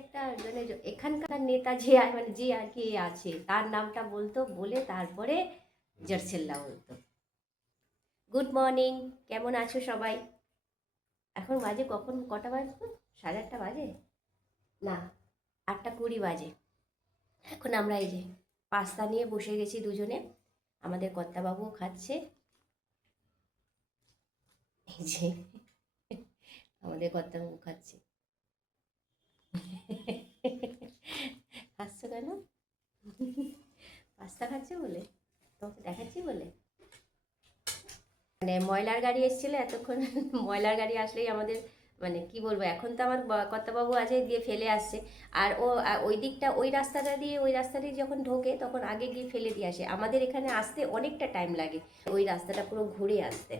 একটা মানে এখানকার নেতা যে মানে যে আর কি আছে তার নামটা বলতো, বলে তারপরে জার্সেল্লা বলতো। গুড মর্নিং, কেমন আছো সবাই? এখন বাজে কখন, কটা বাজতো? 8:30 বাজে না, 8:20 বাজে। এখন আমরা এই যে পাস্তা নিয়ে বসে গেছি দুজনে, আমাদের কর্তাবাবুও খাচ্ছে। এই যে আমাদের কর্তাবাবু খাচ্ছে। হাসছো কেন? পাস্তা খাচ্ছে বলে, তোমাকে দেখাচ্ছি বলে। মানে ময়লার গাড়ি এসেছিলো এতক্ষণ। ময়লার গাড়ি আসলেই আমাদের মানে কি বলবো, এখন তো আমার কর্তাবাবু আছে দিয়ে ফেলে আসছে। আর ও ওই দিকটা, ওই রাস্তাটা দিয়ে, ওই রাস্তা দিয়ে যখন ঢোকে তখন আগে গিয়ে ফেলে দিয়ে আসে। আমাদের এখানে আসতে অনেকটা টাইম লাগে, ওই রাস্তাটা পুরো ঘুরে আসতে।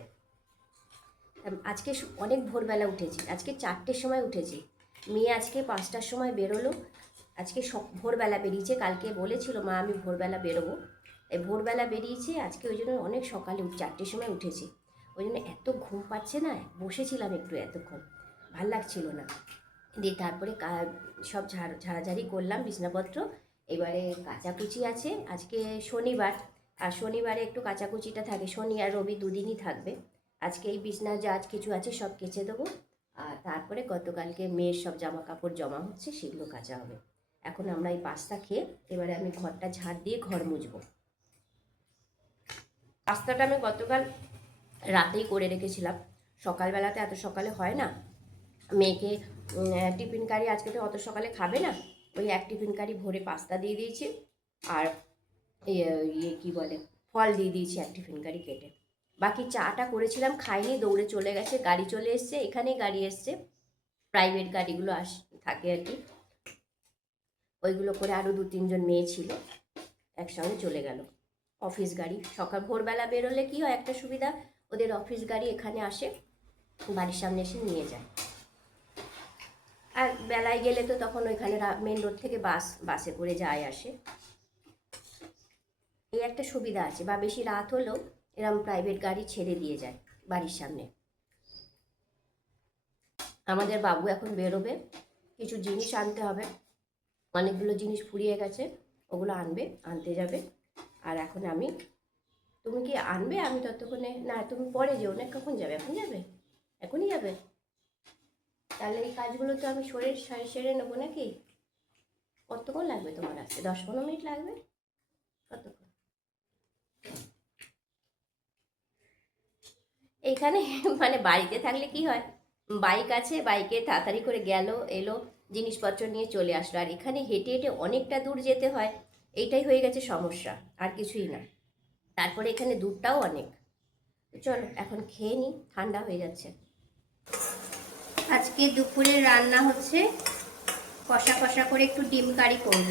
আজকে অনেক ভোরবেলা উঠেছি, আজকে 4টের সময় উঠেছি। মেয়ে আজকে 5টার সময় বেরোলো। আজকে ভোরবেলা বেরিয়েছে, কালকে বলেছিল মা আমি ভোরবেলা বেরোবো। এই ভোরবেলা বেরিয়েছে আজকে, ওই জন্য অনেক সকালে 4টের সময় উঠেছি। ওই জন্য এত ঘুম পাচ্ছে না, বসেছিলাম একটু এতক্ষণ, ভাল লাগছিল না। দিয়ে তারপরে সব ঝাড়াঝাড়ি করলাম বিছনাপত্র। এবারে কাচাকুচি আছে, আজকে শনিবার, আর শনিবারে একটু কাচাকুচিটা থাকে, শনি আর রবি দুদিনই থাকবে। আজকে এই বিছনা যা কিছু আছে সব কেচে দেবো। আর তারপরে গতকালকে মেয়ের সব জামা কাপড় জমা হচ্ছে, সেগুলো কাচা হবে। এখন আমরা এই পাস্তা খেয়ে এবারে আমি ঘরটা ঝাড় দিয়ে ঘর মুছবো। পাস্তাটা আমি গতকাল রাতেই করে রেখেছিলাম, সকালবেলাতে এত সকালে হয় না। মেয়েকে টিফিন কারি আজকে তো অত সকালে খাবে না, ওই এক টিফিন কারি ভরে পাস্তা দিয়ে দিয়েছি। আর ইয়ে কী বলে, ফল দিয়ে দিয়েছি এক টিফিন কারি কেটে। বাকি চাটা করেছিলাম, খাইনি, দৌড়ে চলে গেছে। গাড়ি চলে এসছে, এখানেই গাড়ি এসছে, প্রাইভেট গাড়িগুলো থাকে আর কি, ওইগুলো করে আরও 2-3 জন মেয়ে ছিল, একসঙ্গে চলে গেল। অফিস গাড়ি, সকাল ভোরবেলা বেরোলে কি হয় একটা সুবিধা, ওদের অফিস গাড়ি এখানে আসে, বাড়ির সামনে এসে নিয়ে যায়। আর বেলায় গেলে তো তখন ওইখানে মেন রোড থেকে বাসে করে যায় আসে, এই একটা সুবিধা আছে। বা বেশি রাত হলেও এরকম প্রাইভেট গাড়ি ছেড়ে দিয়ে যায় বাড়ির সামনে। আমাদের বাবু এখন বেরোবে, কিছু জিনিস আনতে হবে, অনেকগুলো জিনিস ফুরিয়ে গেছে, ওগুলো আনতে যাবে। আর এখন তুমি কি আনবে? আমি ততক্ষণে, না তুমি পরে যেও না, কখন যাবে? এখন যাবে? এখনই যাবে? তাহলে এই কাজগুলো তো আমি সেরে নেবো নাকি? কতক্ষণ লাগবে তোমার আসতে? 10-15 মিনিট লাগবে? কতক্ষণ? এইখানে মানে বাড়িতে থাকলে কি হয়, বাইক আছে, বাইকে তাড়াতাড়ি করে গেল এলো, জিনিসপত্র নিয়ে চলে আসলো। আর এখানে হেঁটে হেঁটে অনেকটা দূর যেতে হয়, এইটাই হয়ে গেছে সমস্যা, আর কিছুই না। তারপরে এখানে দূরটাও অনেক। চলো এখন খেয়ে নিই, ঠান্ডা হয়ে যাচ্ছে। আজকে দুপুরে রান্না হচ্ছে কষা কষা করে একটু ডিম কারি করব,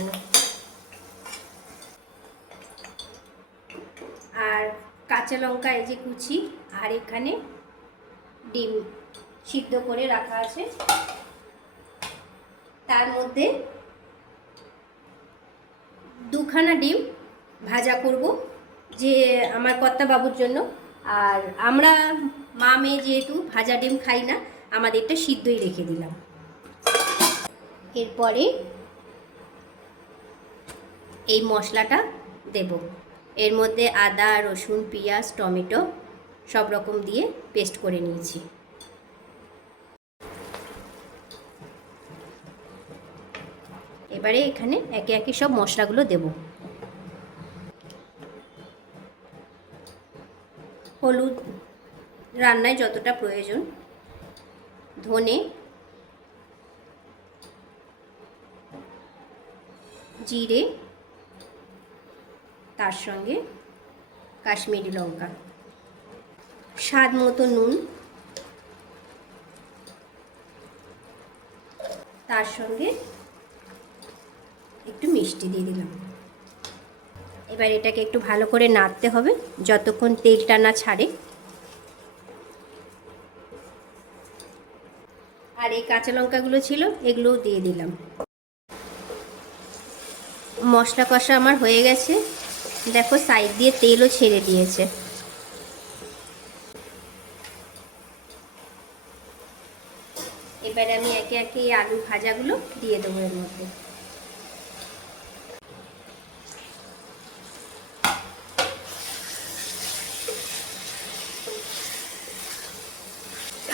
আর কাঁচা লঙ্কা এই যে কুচি, আর এখানে ডিম সিদ্ধ করে রাখা আছে, তার মধ্যে 2খানা ডিম ভাজা করব, যে আমার কর্তাবাবুর জন্য। আর আমরা মা মেয়ে যেহেতু ভাজা ডিম খাই না, আমাদেরটা সিদ্ধই রেখে দিলাম। এরপরে এই মশলাটা দেব, এর মধ্যে আদা রসুন পেঁয়াজ টমেটো সব রকম দিয়ে পেস্ট করে নিয়েছি। এবারে এখানে একে একে সব মশলাগুলো দেব। হলুদ রান্নায় যতটা প্রয়োজন, ধনে, জিরে, তার সঙ্গে কাশ্মীরি লঙ্কা, স্বাদ মতো নুন, তার সঙ্গে একটু মিষ্টি দিয়ে দিলাম। এবার এটাকে একটু ভালো করে নাড়তে হবে যতক্ষণ তেলটা না ছাড়ে। আর এই কাঁচা লঙ্কাগুলো ছিল, এগুলোও দিয়ে দিলাম। মশলা কষা আমার হয়ে গেছে, দেখো সাইড দিয়ে তেলও ছেড়ে দিয়েছে। এবারে আমি একে একে এই আলু ভাজাগুলো দিয়ে দেবো এর মধ্যে।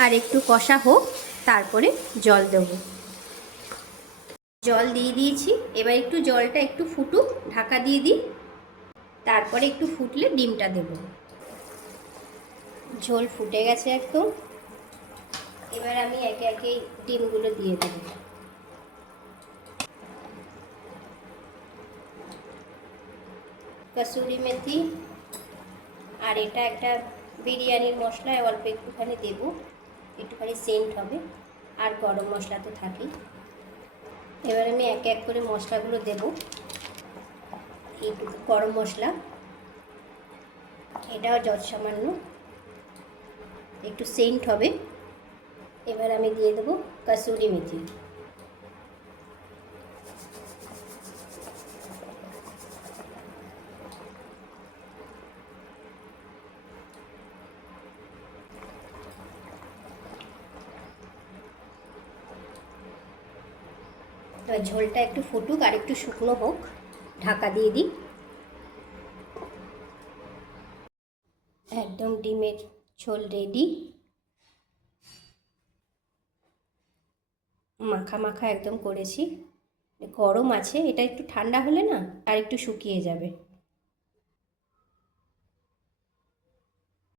আর একটু কষা হোক, তারপরে জল দেবো। জল দিয়ে দিয়েছি, এবার একটু জলটা একটু ফুটুক, ঢাকা দিয়ে দিই, তারপরে একটু ফুটলে ডিমটা দেব। ঝোল ফুটে গেছে একদম, এবার আমি একে একে ডিমগুলো দিয়ে দেব। কসুরি মেথি, আর এটা একটা বিরিয়ানির মশলা, অল্প একটুখানি দেব, একটুখানি সেন্ট হবে, আর গরম মশলা তো থাকেই। এবার আমি এক এক করে মশলাগুলো দেব। এইটুকু গরম মশলা, এটাও যত সামান্য, একটু সেন্ট হবে। এবার আমি দিয়ে দেবো কসুরি মেথি। এবার ঝোলটা একটু ফুটুক আর একটু শুকনো হোক, ঢাকা দিয়ে দিই। একদম ডিমের ঝোল রেডি, মাখা মাখা একদম করেছি। গরম আছে, এটা একটু ঠান্ডা হলে না আর একটু শুকিয়ে যাবে।